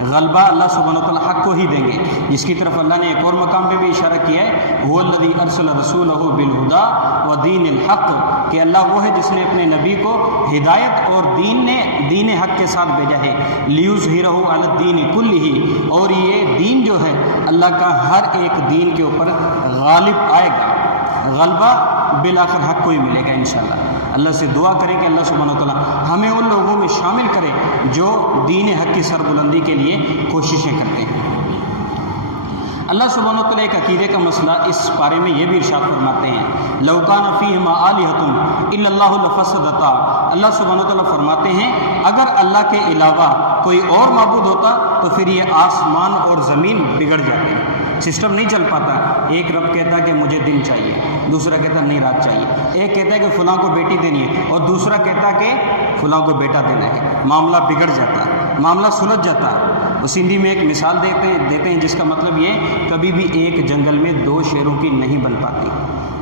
غلبہ اللہ سبحانہ وتعالی حق کو ہی دیں گے، جس کی طرف اللہ نے ایک اور مقام پہ بھی اشارہ کیا ہے، وہ الذی ارسل رسولہ بالہدی ودین الحق، کہ اللہ وہ ہے جس نے اپنے نبی کو ہدایت اور دین حق کے ساتھ بھیجا ہے، لیظہرہ علی الدین کلہ، اور یہ دین جو ہے اللہ کا ہر ایک دین کے اوپر غالب آئے گا، غلبہ بالآخر حق کو ہی ملے گا انشاءاللہ۔ اللہ سے دعا کریں کہ اللہ سبحانہ وتعالی ہمیں ان لوگوں میں شامل کرے جو دین حق کی سربلندی کے لیے کوششیں کرتے ہیں۔ اللہ سبحانہ وتعالی ایک عقیدے کا مسئلہ اس بارے میں یہ بھی ارشاد فرماتے ہیں، لو کان فیہما آلہۃ الا اللہ لفسدتا، اللہ سبحانہ وتعالی فرماتے ہیں اگر اللہ کے علاوہ کوئی اور معبود ہوتا تو پھر یہ آسمان اور زمین بگڑ جاتے، سسٹم نہیں چل پاتا۔ ایک رب کہتا ہے کہ مجھے دن چاہیے، دوسرا کہتا ہے نہیں رات چاہیے، ایک کہتا ہے کہ فلاں کو بیٹی دینی ہے اور دوسرا کہتا ہے کہ فلاں کو بیٹا دینا ہے، معاملہ بگڑ جاتا ہے، معاملہ سلجھ جاتا ہے۔ اس ہندی میں ایک مثال دیتے ہیں جس کا مطلب یہ کبھی بھی ایک جنگل میں دو شیروں کی نہیں بن پاتی،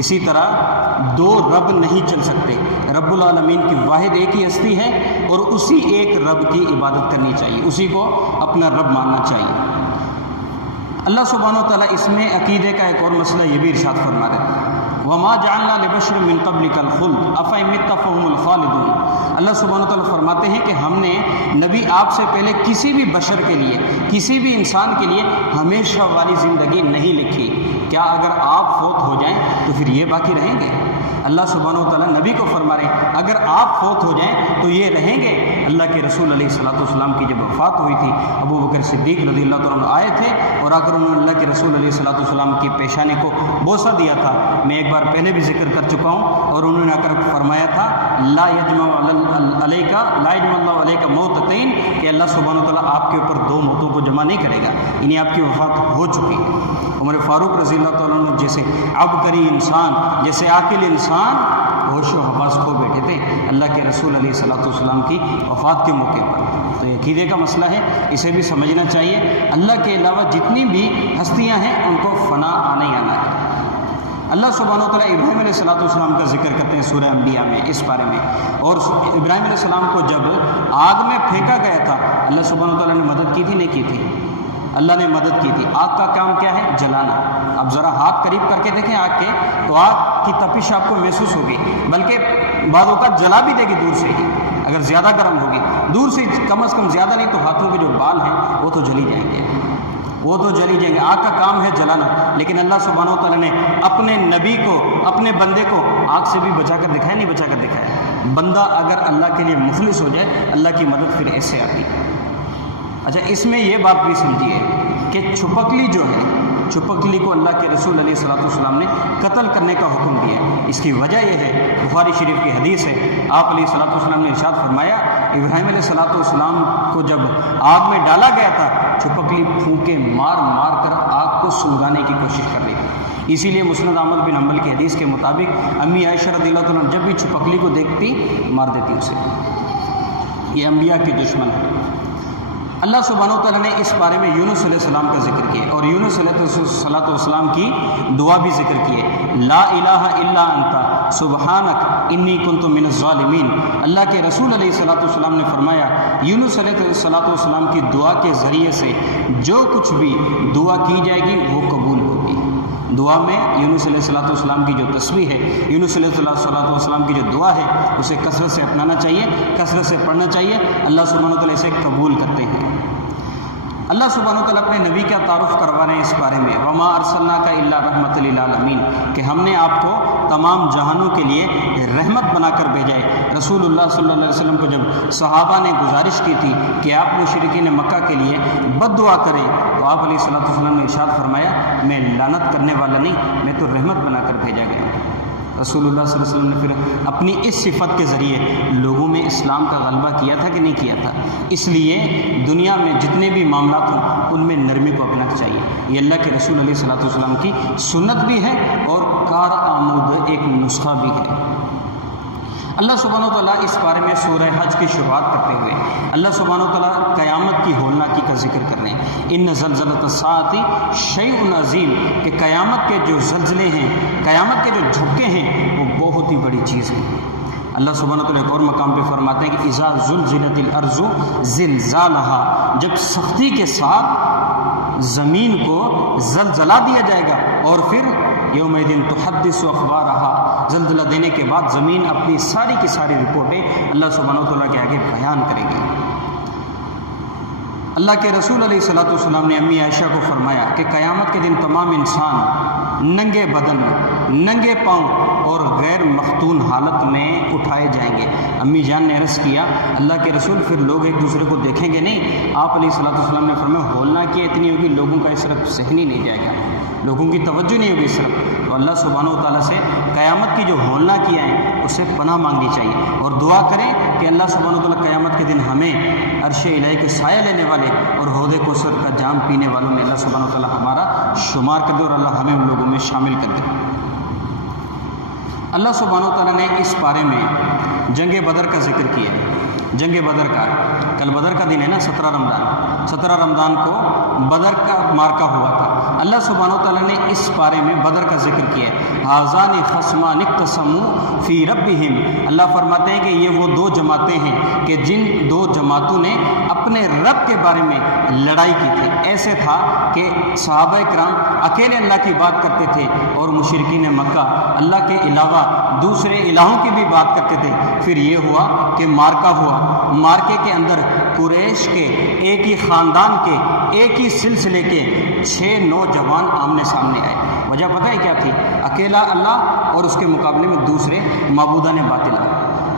اسی طرح دو رب نہیں چل سکتے، رب العالمین کی واحد ایک ہی ہستی ہے اور اسی ایک رب کی عبادت کرنی چاہیے، اسی کو اپنا رب ماننا چاہیے۔ اللہ سبحانہ وتعالیٰ اس میں عقیدے کا ایک اور مسئلہ یہ بھی ارشاد فرما رہے ہیں، وَمَا جَعَلْنَا لِبَشَرٍ مِّن قَبْلِكَ الْخُلْدَ أَفَإِن مِتَّ فَهُمُ الْخَالِدُونَ۔ اللہ سبحانہ وتعالیٰ فرماتے ہیں کہ ہم نے نبی آپ سے پہلے کسی بھی بشر کے لیے، کسی بھی انسان کے لیے ہمیشہ والی زندگی نہیں لکھی، کیا اگر آپ فوت ہو جائیں تو پھر یہ باقی رہیں گے؟ اللہ سبحانہ وتعالیٰ نبی کو فرما رہے ہیں اگر آپ فوت ہو جائیں تو یہ رہیں گے۔ اللہ کے رسول علیہ السلام کی جب وفات ہوئی تھی، ابو بکر صدیق رضی اللہ تعالیٰ عنہ آئے تھے اور آ کر انہوں نے اللہ کے رسول علیہ السلام کی پیشانی کو بوسہ دیا تھا، میں ایک بار پہلے بھی ذکر کر چکا ہوں، اور انہوں نے آ کر فرمایا تھا لا یجمع اللہ علیک موتتین، کہ اللہ سبحانہ وتعالیٰ آپ کے اوپر دو موتوں کو جمع نہیں کرے گا، یعنی آپ کی وفات ہو چکی ہے۔ عمر فاروق رضی اللہ تعالیٰ عنہ جیسے عبقری انسان، جیسے عاقل انسان ہوش و حواس کھو بیٹھے تھے اللہ کے رسول علیہ السلام کی وفات کے موقع پر۔ تو یہ عقیدے کا مسئلہ ہے، اسے بھی سمجھنا چاہیے، اللہ کے علاوہ جتنی بھی ہستیاں ہیں ان کو فنا آنا ہی آنا ہے۔ اللہ سبحانہ وتعالیٰ ابراہیم علیہ السلام کا ذکر کرتے ہیں سورہ انبیاء میں اس بارے میں، اور ابراہیم علیہ السلام کو جب آگ میں پھینکا گیا تھا اللہ سبحانہ وتعالیٰ نے مدد کی تھی نہیں کی تھی؟ اللہ نے مدد کی تھی۔ آگ کا کام کیا ہے؟ جلانا۔ اب ذرا ہاتھ قریب کر کے دیکھیں آگ کے، تو آگ کی تپش آپ کو محسوس ہوگی، بلکہ بعض اوقات جلا بھی دے گی دور سے ہی، اگر زیادہ گرم ہوگی دور سے کم از کم، زیادہ نہیں تو ہاتھوں کے جو بال ہیں وہ تو جلی جائیں گے، وہ تو جلی جائیں گے۔ آگ کا کام ہے جلانا، لیکن اللہ سبحانہ وتعالیٰ نے اپنے نبی کو، اپنے بندے کو آگ سے بھی بچا کر دکھایا، نہیں بچا کر دکھایا۔ بندہ اگر اللہ کے لیے مخلص ہو جائے اللہ کی مدد پھر ایسے آتی ہے۔ اچھا، اس میں یہ بات بھی سمجھیے کہ چھپکلی جو ہے، چھپکلی کو اللہ کے رسول علیہ السلام نے قتل کرنے کا حکم دیا ہے۔ اس کی وجہ یہ ہے، بخاری شریف کی حدیث ہے، آپ علیہ السلام نے ارشاد فرمایا ابراہیم علیہ السلام کو جب آگ میں ڈالا گیا تھا، چھپکلی پھونکے مار مار کر آگ کو سلگانے کی کوشش کر رہی تھی۔ اسی لیے مسند احمد بن حنبل کی حدیث کے مطابق امی عائشہ رضی اللہ تعالیٰ جب بھی چھپکلی کو دیکھتی مار دیتی اسے۔ یہ انبیاء کے دشمن ہے۔ اللہ سبحانہ وتعالیٰ نے اس بارے میں یونس علیہ السلام کا ذکر کیا اور یونس علیہ السلام کی دعا بھی ذکر کی ہے، لا الہ الا انت سبحانک انی کنت من الظالمین۔ اللہ کے رسول علیہ السلام نے فرمایا یونس علیہ السلام کی دعا کے ذریعے سے جو کچھ بھی دعا کی جائے گی وہ قبول ہوگی۔ دعا میں یونس علیہ السلام کی جو تسبیح ہے، یونس علیہ السلام کی جو دعا ہے، اسے کثرت سے اپنانا چاہیے، کثرت سے پڑھنا چاہیے، اللہ سبحانہ وتعالیٰ اسے قبول کرتے ہیں۔ اللہ سبحانہ وتعالیٰ اپنے نبی کا تعارف کروا رہے ہیں اس بارے میں، وما ارسلناک الا رحمۃ للعالمین، کہ ہم نے آپ کو تمام جہانوں کے لیے رحمت بنا کر بھیجا ہے۔ رسول اللہ صلی اللہ علیہ وسلم کو جب صحابہ نے گزارش کی تھی کہ آپ مشرکین مکہ کے لیے بد دعا کریں، تو آپ علیہ السلام نے ارشاد فرمایا میں لعنت کرنے والا نہیں، میں تو رحمت بنا کر بھیجا گیا۔ رسول اللہ صلی اللہ علیہ وسلم نے پھر اپنی اس صفت کے ذریعے لوگوں میں اسلام کا غلبہ کیا تھا کہ نہیں کیا تھا؟ اس لیے دنیا میں جتنے بھی معاملات ہوں ان میں نرمی کو اپنانا چاہیے۔ یہ اللہ کے رسول علیہ السلام کی سنت بھی ہے اور کار آمود ایک نسخہ بھی ہے۔ اللہ سبحانہ وتعالیٰ اس بارے میں سورہ حج کی شروعات کرتے ہوئے اللہ سبحانہ وتعالیٰ قیامت کی ہولناکی کا ذکر کر رہے ہیں، ان زلزلۃ الساعۃ شیء عظیم، کہ قیامت کے جو زلزلے ہیں، قیامت کے جو جھٹکے ہیں وہ بہت ہی بڑی چیز ہیں۔ اللہ سبحانہ وتعالیٰ ایک اور مقام پہ فرماتے ہیں کہ اذا زلزلت الارض زلزالها، جب سختی کے ساتھ زمین کو زلزلہ دیا جائے گا، اور پھر یومئذ تحدث اخبارها، زلزلہ دینے کے بعد زمین اپنی ساری کی ساری رپورٹیں اللہ سبحانہ وتعالیٰ کے آگے بیان کرے گی۔ اللہ کے رسول علیہ الصلوۃ والسلام نے امی عائشہ کو فرمایا کہ قیامت کے دن تمام انسان ننگے بدن، ننگے پاؤں اور غیر مختون حالت میں اٹھائے جائیں گے۔ امی جان نے عرض کیا اللہ کے رسول پھر لوگ ایک دوسرے کو دیکھیں گے نہیں؟ آپ علیہ الصلوۃ والسلام نے فرمایا ہولنا کی اتنی ہوگی، لوگوں کا اس طرف ذہن ہی نہیں جائے گا، لوگوں کی توجہ نہیں ہوگی اس طرف۔ تو اللہ سبحانہ و تعالیٰ سے قیامت کی جو ہولنا کیا ہے اس سے پناہ مانگنی چاہیے، اور دعا کریں کہ اللہ سبحانہ و تعالیٰ قیامت کے دن ہمیں عرش الہی کے سایہ لینے والے اور حوض کوثر کا جام پینے والوں میں اللہ سبحانہ و تعالیٰ ہمارا شمار کر دے، اور اللہ ہمیں ان لوگوں میں شامل کر دے۔ اللہ سبحانہ و تعالیٰ نے اس پارے میں جنگ بدر کا ذکر کیا ہے۔ جنگ بدر کا کل بدر کا دن ہے نا، 17 رمضان کو بدر کا مارکا ہوا تھا۔ اللہ سبحانہ و تعالیٰ نے اس بارے میں بدر کا ذکر کیا ہے۔ ھذان خصمان اختصموا فی ربہم، اللہ فرماتے ہیں کہ یہ وہ دو جماعتیں ہیں کہ جن دو جماعتوں نے اپنے رب کے بارے میں لڑائی کی تھی۔ ایسے تھا کہ صحابہ کرام اکیلے اللہ کی بات کرتے تھے اور مشرکین مکہ اللہ کے علاوہ دوسرے الہوں کی بھی بات کرتے تھے۔ پھر یہ ہوا کہ مارکا ہوا، مارکے کے اندر قریش کے ایک ہی خاندان کے ایک ہی سلسلے کے 6 نوجوان آمنے سامنے آئے۔ وجہ پتہ ہے کیا تھی؟ اکیلا اللہ اور اس کے مقابلے میں دوسرے معبودان باطلہ۔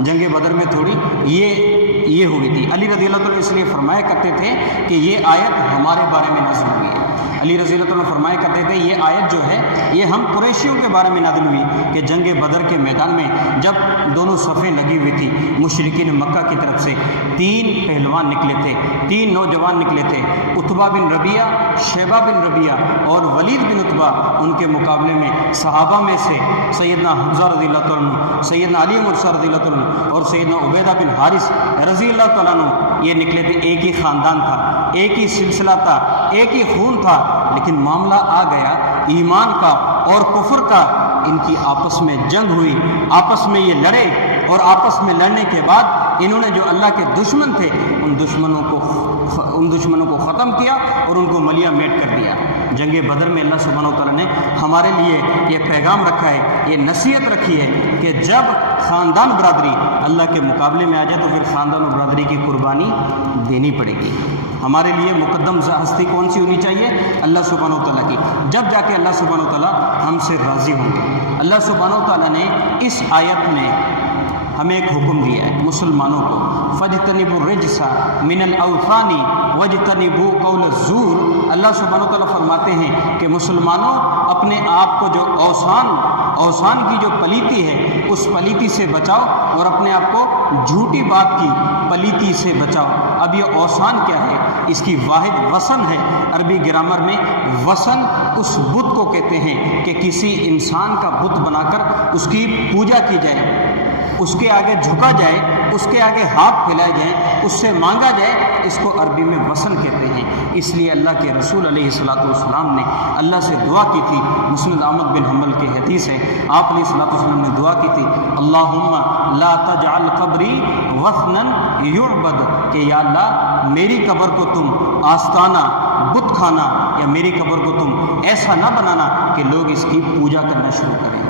جنگ بدر میں تھوڑی یہ ہوئی تھی۔ علی رضی اللہ عنہ اس لیے فرمایا کرتے تھے کہ یہ آیت ہمارے بارے میں نازل ہوئی ہے۔ علی رضی اللہ عنہ فرمایا کرتے تھے یہ آیت جو ہے یہ ہم قریشیوں کے بارے میں نازل ہوئی کہ جنگ بدر کے میدان میں جب دونوں صفیں لگی ہوئی تھی، مشرکین مکہ کی طرف سے 3 پہلوان نکلے تھے، 3 نوجوان نکلے تھے، عتبہ بن ربیعہ، شیبہ بن ربیعہ اور ولید بن عتبہ۔ ان کے مقابلے میں صحابہ میں سے سیدنا حمزہ رضی اللہ عنہ، سیدنا علی مرسہ رضی اللہ عنہ اور سیدنا عبیدہ بن حارث رضی اللہ تعالیٰ عنہ یہ نکلے تھے۔ ایک ہی خاندان تھا، ایک ہی سلسلہ تھا، ایک ہی خون تھا، لیکن معاملہ آ گیا ایمان کا اور کفر کا۔ ان کی آپس میں جنگ ہوئی، آپس میں یہ لڑے، اور آپس میں لڑنے کے بعد انہوں نے جو اللہ کے دشمن تھے ان دشمنوں کو ختم کیا اور ان کو ملیہ میٹ کر دیا۔ جنگ بدر میں اللہ سبحانہ و تعالیٰ نے ہمارے لیے یہ پیغام رکھا ہے، یہ نصیحت رکھی ہے کہ جب خاندان برادری اللہ کے مقابلے میں آ جائے تو پھر خاندان و برادری کی قربانی دینی پڑے گی۔ ہمارے لیے مقدم ہستی کون سی ہونی چاہیے؟ اللہ سبحانہ و تعالیٰ کی، جب جا کے اللہ سبحانہ و تعالیٰ ہم سے راضی ہوں گے۔ اللہ سبحانہ و تعالیٰ نے اس آیت میں ہمیں ایک حکم دیا ہے مسلمانوں کو، فَاجْتَنِبُوا الرِّجْسَ مِنَ الْأَوْثَانِ وَاجْتَنِبُوا قَوْلَ الزُّورِ۔ اللہ سبحانہ و تعالیٰ فرماتے ہیں کہ مسلمانوں اپنے آپ کو جو اوثان کی جو پلیتی ہے اس پلیتی سے بچاؤ، اور اپنے آپ کو جھوٹی بات کی پلیتی سے بچاؤ۔ اب یہ اوثان کیا ہے؟ اس کی واحد وثن ہے۔ عربی گرامر میں وثن اس بت کو کہتے ہیں کہ کسی انسان کا بت بنا کر اس کی پوجا کی جائے، اس کے آگے جھکا جائے، اس کے آگے ہاتھ پھیلائے جائیں، اس سے مانگا جائے، اس کو عربی میں وثن کہتے ہیں۔ اس لیے اللہ کے رسول علیہ الصلوۃ والسلام نے اللہ سے دعا کی تھی، مسند احمد بن حنبل کی حدیث ہے، آپ علیہ الصلوۃ والسلام نے دعا کی تھی، اللہم لا تجعل قبری وثنا یعبد، کہ یا اللہ میری قبر کو تم آستانہ، بت خانہ، یا میری قبر کو تم ایسا نہ بنانا کہ لوگ اس کی پوجا کرنا شروع کریں،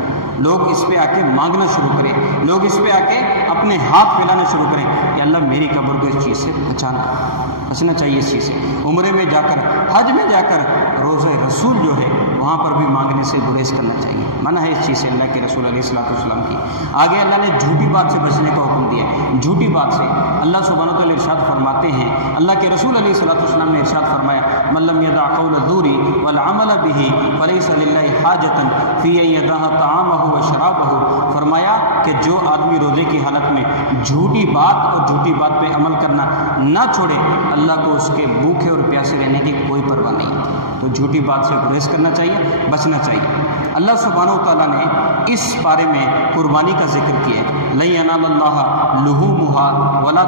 لوگ اس پہ آ کے مانگنا شروع کریں، لوگ اس پہ آ کے اپنے ہاتھ پھیلانا شروع کریں۔ یا اللہ میری قبر کو اس چیز سے بچنا چاہیے، اس چیز سے۔ عمرے میں جا کر، حج میں جا کر روزہ رسول جو ہے وہاں پر بھی مانگنے سے گریز کرنا چاہیے، منع ہے اس چیز سے اللہ کے رسول علیہ الصلوۃ والسلام کی۔ آگے اللہ نے جھوٹی بات سے بچنے کا حکم دیا ہے۔ جھوٹی بات سے اللہ سبحانہ و تعالیٰ ارشاد فرماتے ہیں، اللہ کے رسول علیہ الصلوۃ والسلام نے ارشاد فرمایا، من لم يدع قول الزور والعمل به فليس لله حاجة في ان يدع طعامه وشرابه۔ فرمایا کہ جو آدمی روزے کی حالت میں جھوٹی بات اور جھوٹی بات پہ عمل کرنا نہ چھوڑے، اللہ کو اس کے بھوکے اور پیاسے رہنے کی کوئی پرواہ نہیں۔ تو جھوٹی بات سے گریز کرنا چاہیے، بچنا چاہیے۔ اللہ سبحانہ و تعالیٰ نے اس بارے میں قربانی کا ذکر کیا ہے، لن ینال اللہ لحومها ولا